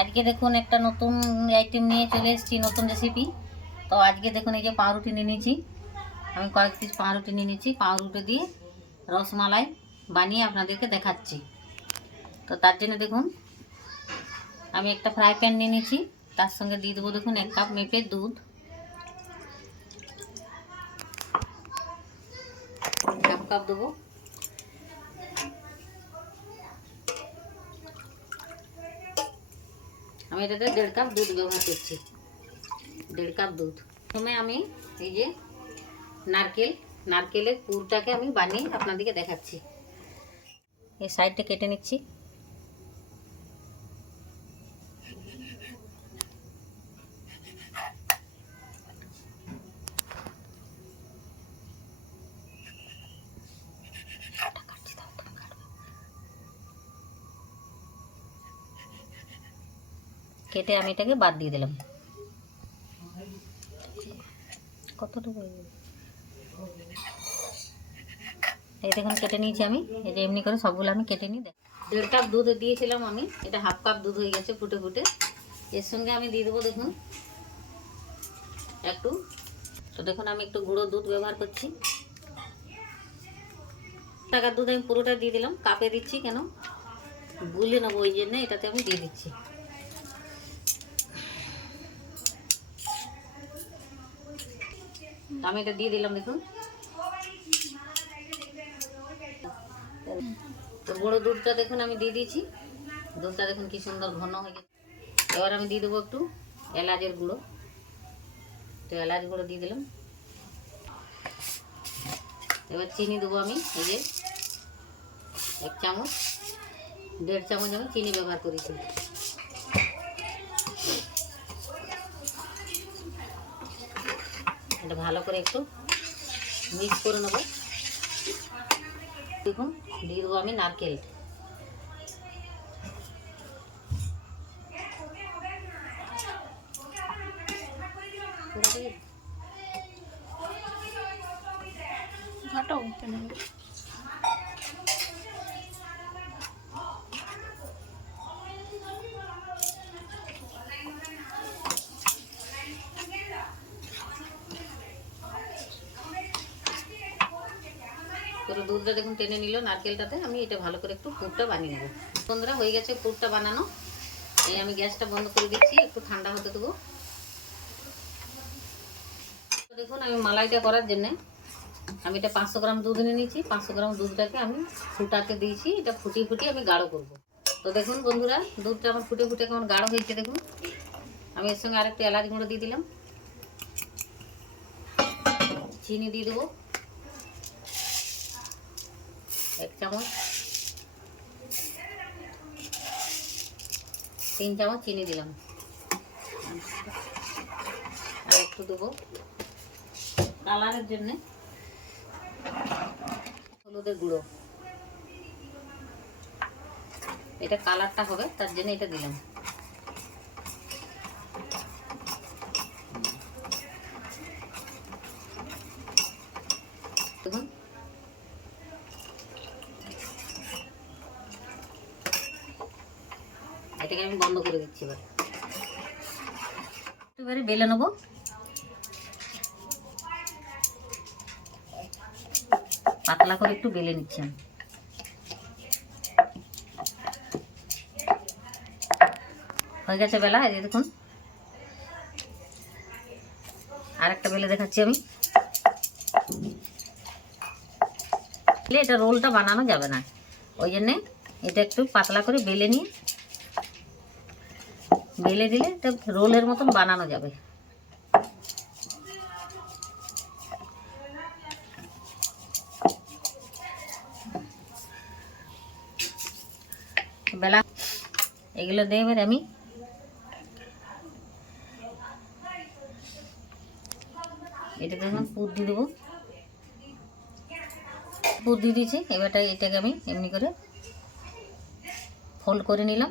আজকে দেখুন একটা নতুন আইটেম নিয়ে চলে এসেছি, নতুন রেসিপি তো আজকে দেখুন এই যে পাউরুটি নিয়ে নিয়েছি। আমি কয়েক পিস পাউরুটি নিয়ে নিয়েছি। পাউরুটি দিয়ে রসমালাই বানিয়ে আপনাদেরকে দেখাচ্ছি। তো তার জন্য দেখুন, আমি একটা ফ্রাই প্যান নিয়ে নিয়েছি। তার সঙ্গে দিয়ে দেবো দেখুন এক কাপ মেপে দুধ। হাফ কাপ দেবো। আমি এটাতে দেড় কাপ দুধ ব্যবহার করছি। দেড় কাপ দুধ। প্রথমে আমি এই যে নারকেল, নারকেলের পুরটাকে আমি বানিয়ে আপনাদেরকে দেখাচ্ছি। এই সাইডটা কেটে নিচ্ছি। কেটে আমি এটাকে বাদ দিয়ে দিলাম। কতটুকু এই দেখুন, কেটে নিয়েছি আমি। এই যে এমনি করে সবগুলো আমি কেটে নিই দেড় কাপ দুধ দিয়েছিলাম আমি। এটা হাফ কাপ দুধ হয়ে গেছে ফুটে ফুটে। এর সঙ্গে আমি দিয়ে দেবো, দেখুন। একটু। তো দেখুন, আমি একটু গুঁড়ো দুধ ব্যবহার করছি। টাকার দুধ আমি পুরোটা দিয়ে দিলাম। কাপে দিচ্ছি কেন? গুলে নেব, ওই জন্য এটাতে আমি দিয়ে দিচ্ছি। আমি এটা দিয়ে দিলাম দেখুন। তো বড়ো দুধটা দেখুন আমি দিয়ে দিয়েছি। দুধটা দেখুন কি সুন্দর ঘন হয়ে গেছে। এবার আমি দিয়ে দেবো একটু এলাচের গুঁড়ো। তো এলাচ গুঁড়ো দিয়ে দিলাম। এবার চিনি দেবো আমি, এই যে এক চামচ, দেড় চামচ আমি চিনি ব্যবহার করেছি। এটা ভালো করে একটু মিক্স করে নেব। দেখুন দিয়ে দেবো আমি নারকেল। পুরো দুধটা দেখুন টেনে নিল, নারকেলটাতে। আমি এটা ভালো করে একটু পুরটা বানিয়ে নেব। বন্ধুরা, হয়ে গেছে পুরটা বানানো। এই আমি গ্যাসটা বন্ধ করে দিচ্ছি, একটু ঠান্ডা হতে দেবো। দেখুন, আমি মালাইটা করার জন্যে আমি এটা পাঁচশো গ্রাম দুধ নিয়ে নিয়েছি। পাঁচশো গ্রাম দুধটাকে আমি ফুটাতে দিয়েছি। এটা ফুটিয়ে ফুটিয়ে আমি গাঢ় করব। তো দেখুন বন্ধুরা, দুধটা আমার ফুটে ফুটে কেমন গাঢ় হয়েছে দেখুন। আমি এর সঙ্গে আরেকটু এলাচ গুঁড়ো দিয়ে দিলাম। চিনি দিয়ে দেবো। এক চামচ। তিন চামচ চিনি দিলাম। আর একটু দেবো। কালারের জন্যে হলুদের গুঁড়ো। এটা কালারটা হবে, তার জন্য এটা দিলাম দেখুন এটাকে আমি বন্ধ করে দিচ্ছি এবার। এবারে বেলে নেব। পাতলা করে একটু বেলে নিচ্ছি আমি। হয়ে গেছে বেলা, এই দেখুন। আর একটা বেলে দেখাচ্ছি আমি। এটা রোলটা বানানো যাবে না। ওই জন্যে এটা একটু পাতলা করে বেলে নিয়ে বেলে দিলে এটা রোলের মতন বানানো যাবে। বেলা এগুলো দিয়ে এবার আমি এটা দেখুন পুর দিয়ে দেবো। পুর দিয়ে দিয়েছি, এবারটা এটাকে আমি এমনি করে ফোল্ড করে নিলাম।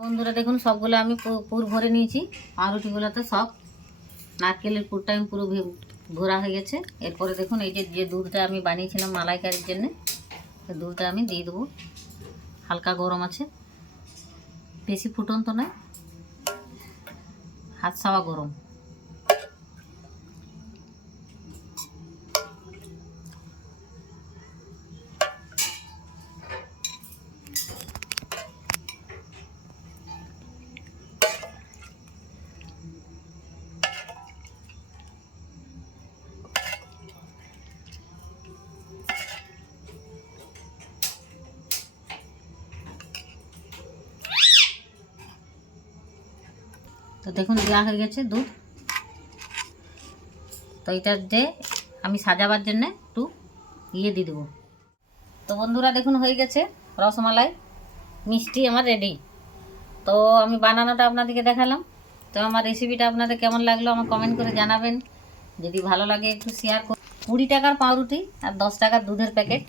বন্ধুরা, দেখুন, সবগুলো আমি পুর ভরে নিয়েছি। পাউরুটিগুলোতে সব। নারকেলের পুরটা আমি পুরো ভরা হয়ে গেছে। এরপরে দেখুন, এই যে যে দুধটা আমি বানিয়েছিলাম মালাইকারির জন্যে দুধটা আমি দিয়ে দেবো। হালকা গরম আছে। বেশি ফুটন্ত নয়। হাত সাওয়া গরম। তো দেখুন দেওয়া হয়ে গেছে দুধ। তো এটা যে আমি সাজাবার জন্য একটু ইয়ে দিয়ে দেবো। তো বন্ধুরা দেখুন হয়ে গেছে রসমালাই, মিষ্টি আমার রেডি তো আমি বানানোটা আপনাদেরকে দেখালাম। তো আমার রেসিপিটা আপনাদের কেমন লাগল আমার কমেন্ট করে জানাবেন। যদি ভালো লাগে একটু শেয়ার করুন। কুড়ি টাকার পাউরুটি আর দশ টাকার দুধের প্যাকেট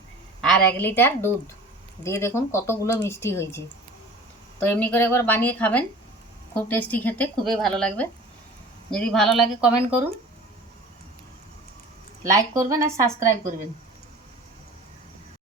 আর এক লিটার দুধ। দিয়ে দেখুন কতগুলো মিষ্টি হয়েছে। তো এমনি করে একবার বানিয়ে খাবেন। খুব টেস্টি খেতে, খুবই ভালো লাগবে। যদি ভালো লাগে কমেন্ট করুন। লাইক করবেন আর সাবস্ক্রাইব করবেন।